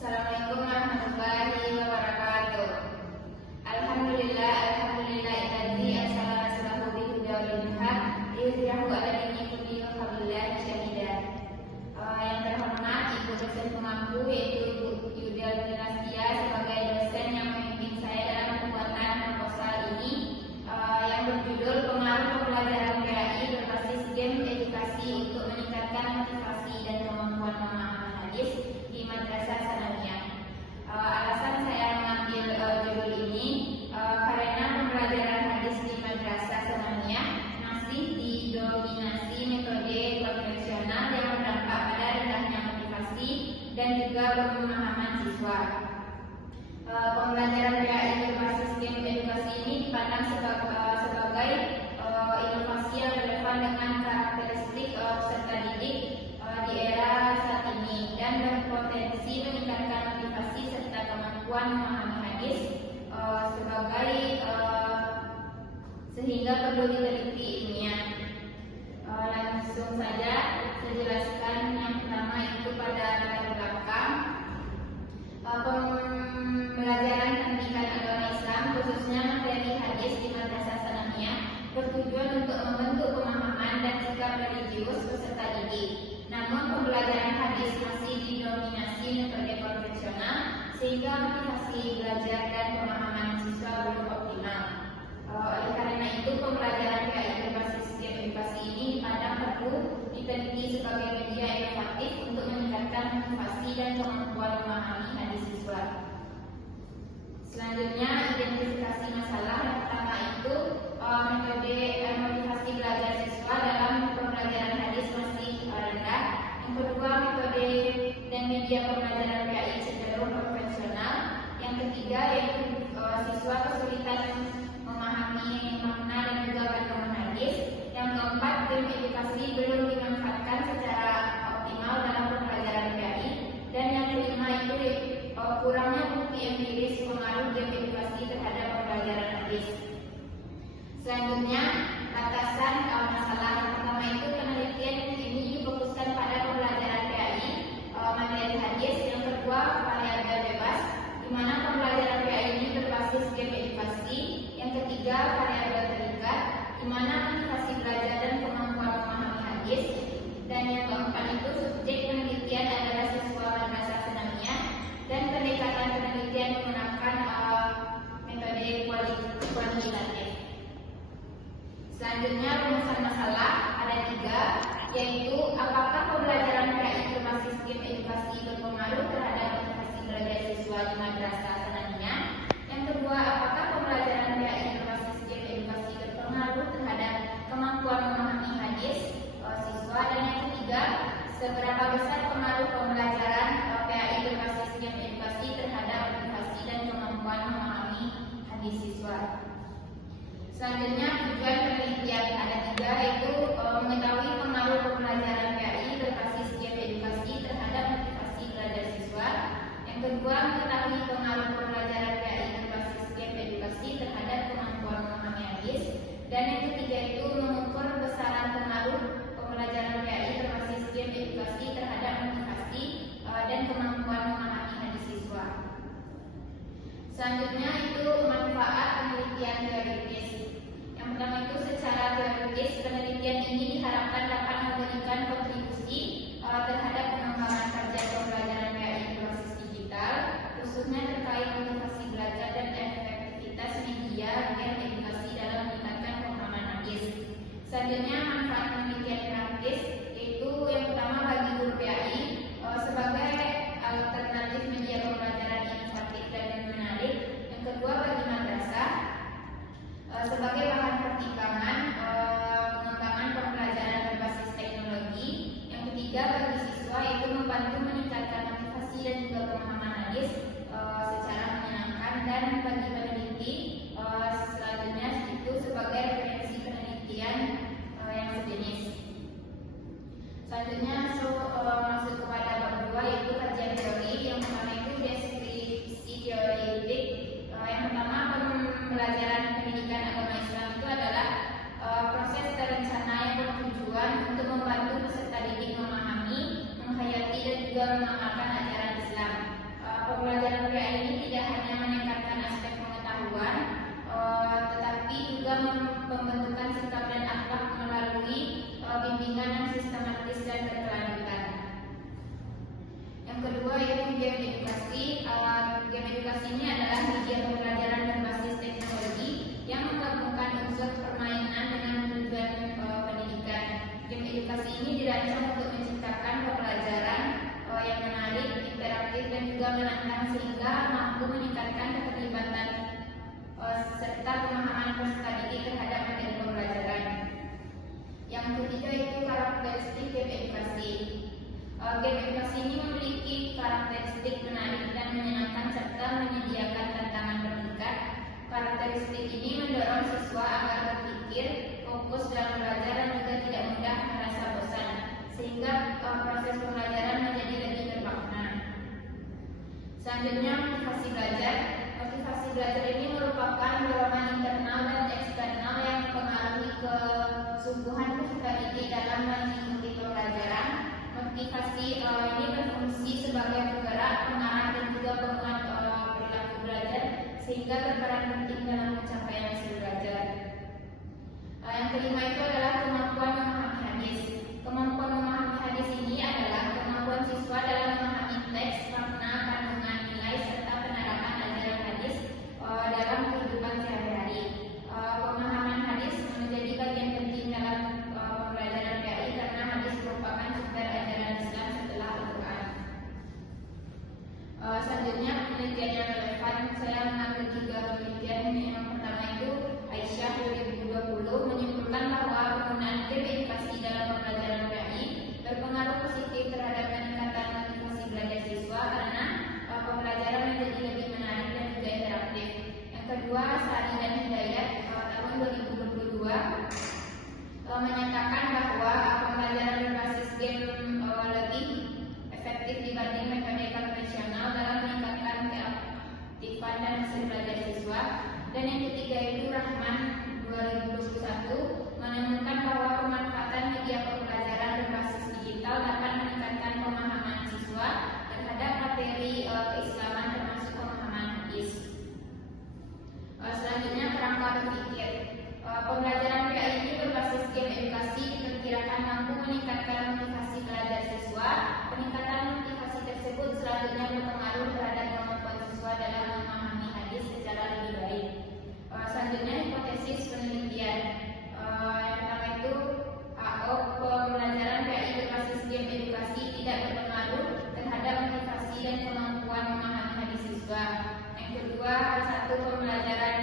Assalamualaikum warahmatullahi wabarakatuh. Alhamdulillah alladzi arsala rasulahu bil huda wal dinil liyudhhirahu 'ala dini kullihi wa kafa billahi shahida. Yang terhormat Ibu dosen pemangku yaitu Ibu Yudel Dinastia sebagai dosen yang membimbing saya dalam pembuatan proposal ini yang berjudul Pengaruh Pembelajaran PAI berbasis game edukasi untuk meningkatkan motivasi dan kemampuan memahami hadis di Madrasah Sanawiyah. Alasan saya mengambil judul ini karena pembelajaran hadis di Madrasah Sanawiyah masih didominasi metode konvensional yang berdampak pada rendahnya motivasi dan juga pemahaman siswa. Pembelajaran PAI berbasis game edukasi ini dipandang sebagai inovasi yang relevan dengan karakteristik peserta didik di era saat ini dan berpotensi meningkatkan motivasi serta kemampuan memahami hadis sehingga perlu diteliti ilmiah. Langsung saja saya jelaskan yang pertama itu pada latar belakang pembelajaran pendidikan agama Islam khususnya materi hadis di Madrasah Sanawiyah bertujuan untuk membentuk pemahaman dan sikap religius peserta didik. Namun pembelajaran hadis masih didominasi metode konvensional sehingga motivasi belajar dan pemahaman siswa belum optimal. Oleh karena itu pembelajaran PAI berbasis game edukasi ini dipandang perlu diteliti sebagai media inovatif untuk meningkatkan motivasi dan kemampuan memahami hadis siswa. Selanjutnya identifikasi masalah. Yang pertama itu metode motivasi belajar siswa dalam pembelajaran hadis masih rendah. Yang kedua, metode dan media pembelajaran PAI cenderung konvensional. Yang ketiga yaitu siswa kesulitan memahami makna dan juga kandungan hadis. Yang keempat, game edukasi belum dimanfaatkan secara optimal dalam pembelajaran PAI. Dan yang kelima itu kurangnya bukti empiris pengaruh game edukasi terhadap pembelajaran hadis. Selanjutnya, batasan masalah. Yang pertama itu penelitian ini difokuskan pada pembelajaran PAI materi hadis. Yang kedua, variabel bebas, di mana pembelajaran PAI ini berbasis game edukasi. Yang ketiga, variabel terikat, di mana motivasi belajar dan kemampuan memahami hadis. Dan yang keempat itu subjek penelitian adalah siswa Madrasah Sanawiyah dan pendekatan penelitian menggunakan metode kuantitatif. Selanjutnya rumusan masalah ada 3, yaitu apakah pembelajaran PAI berbasis game edukasi berpengaruh terhadap motivasi belajar siswa di Madrasah Sanawiyah. Yang kedua, apakah pembelajaran PAI berbasis game edukasi berpengaruh terhadap kemampuan memahami hadis siswa. Dan yang ketiga, seberapa besar pengaruh pembelajaran PAI berbasis game edukasi terhadap motivasi dan kemampuan memahami hadis siswa. Selanjutnya tujuan penelitian ada 3, yaitu mengetahui pengaruh pembelajaran PAI berbasis game edukasi terhadap motivasi belajar siswa. Yang kedua, mengetahui pengaruh pembelajaran PAI berbasis game edukasi terhadap kemampuan memahami hadis. Dan yang ketiga itu mengukur besaran pengaruh pembelajaran PAI berbasis game edukasi terhadap motivasi dan kemampuan memahami hadis siswa. Selanjutnya itu manfaat penelitian teoritis. Yang pertama itu secara teoritis penelitian ini diharapkan dapat memberikan kontribusi terhadap pengembangan kajian pembelajaran PAI berbasis digital, Pembelajaran PA ini tidak hanya meningkatkan aspek pengetahuan, tetapi juga pembentukan sikap dan akhlak melalui bimbingan yang sistematis dan berkelanjutan. Yang kedua yaitu game edukasi. Game edukasi ini adalah media pembelajaran berbasis teknologi yang menggabungkan unsur permainan dengan tujuan pendidikan. Game edukasi ini dirancang untuk menciptakan pembelajaran yang menarik, interaktif, dan juga menantang sehingga mampu meningkatkan keterlibatan serta pemahaman peserta didik terhadap materi pembelajaran. Yang ketiga yaitu karakteristik game edukasi. Game edukasi ini memiliki karakteristik menarik dan menyenangkan serta menyediakan tantangan bertingkat. Karakteristik ini mendorong siswa agar berpikir, fokus dalam belajar dan juga tidak mudah merasa bosan, sehingga proses pembelajaran menjadi lebih bermakna. Selanjutnya, motivasi belajar. Motivasi belajar ini merupakan dorongan internal dan eksternal yang mempengaruhi kesungguhan peserta didik dalam mengikuti pembelajaran. Motivasi ini berfungsi sebagai penggerak, pengarah, dan juga penguat perilaku belajar sehingga berperan penting dalam pencapaian hasil belajar. Yang kelima itu adalah kemampuan memahami hadis. Kemampuan memahami hadis ini adalah kemampuan siswa dalam memahami teks, makna, kandungan, nilai, serta penerapan ajaran hadis dalam kehidupan sehari-hari. Pemahaman hadis menjadi bagian penting dalam pembelajaran PAI karena hadis merupakan sumber ajaran Islam setelah Al-Quran. Selanjutnya penelitian yang relevan, saya mengambil 3 penelitian. Yang pertama itu Aisyah 2020 menyimpulkan bahwa penggunaan game edukasi dalam pembelajaran PAI berpengaruh positif terhadap peningkatan motivasi belajar siswa karena pembelajaran menjadi lebih menarik dan juga interaktif. Yang kedua, Sari dan Hidayat tahun 2022 menyatakan bahwa pembelajaran berbasis game lebih efektif dibanding metode konvensional dalam meningkatkan keaktifan dan hasil belajar siswa. Dan yang ketiga itu Rahman 2021 menemukan bahwa pemanfaatan media pembelajaran berbasis digital dapat meningkatkan pemahaman siswa terhadap materi keislaman termasuk pemahaman hadis. Selanjutnya kerangka berpikir. Pembelajaran PAI ini berbasis game edukasi diperkirakan mampu meningkatkan motivasi belajar siswa. Peningkatan motivasi tersebut selanjutnya berpengaruh terhadap kemampuan siswa dalam memahami hadis secara lebih baik. Selanjutnya hipotesis penelitian. Yang pertama itu pembelajaran PAI berbasis game edukasi tidak berpengaruh terhadap motivasi dan kemampuan memahami hadis siswa. Yang kedua, 1. Pembelajaran